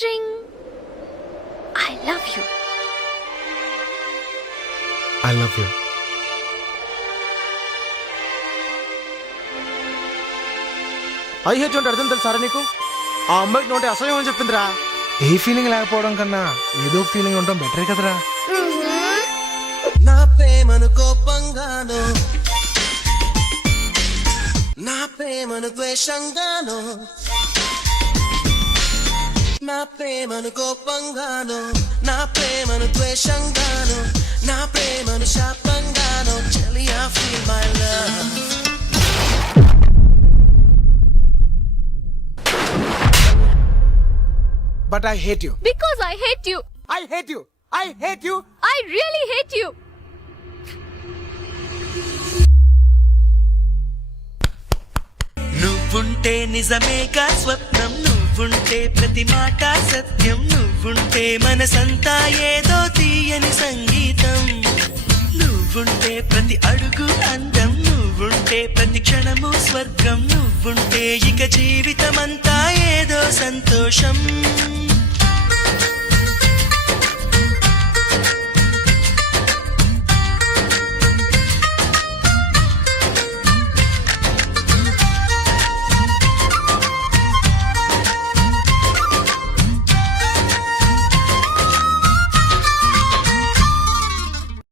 Drink drink. I love you. I love you. I hate you అంటే అర్థం తెలుసారా నీకు? ఆ అమ్మాయికి నోటి అసహ్యం అని చెప్పిందిరా. ఏ ఫీలింగ్ లేకపోవడం కన్నా ఏదో ఫీలింగ్ ఉండడం బెటరే కదరా. నా ప్రేమను కోపంగాను, నా ప్రేమను ద్వేషంగాను, నా ప్రేమను కోపంగాను, నా ప్రేమను ద్వేషంగాను, నా ప్రేమను శాపంగాను. చెలియా feel my love. But I hate you. Because I hate you. I hate you. I hate you. I really hate you. నువ్వుంటే నిజమేగా స్వప్నం, నువ్వుంటే ప్రతి మాట సత్యం, నువ్వుంటే మనసంతా ఏదో తీయని సంగీతం, నువ్వుంటే ప్రతి అడుగు అందం, నువ్వుంటే ప్రతి క్షణము స్వర్గం, నువ్వుంటే ఇక జీవితమంతా ఏదో సంతోషం.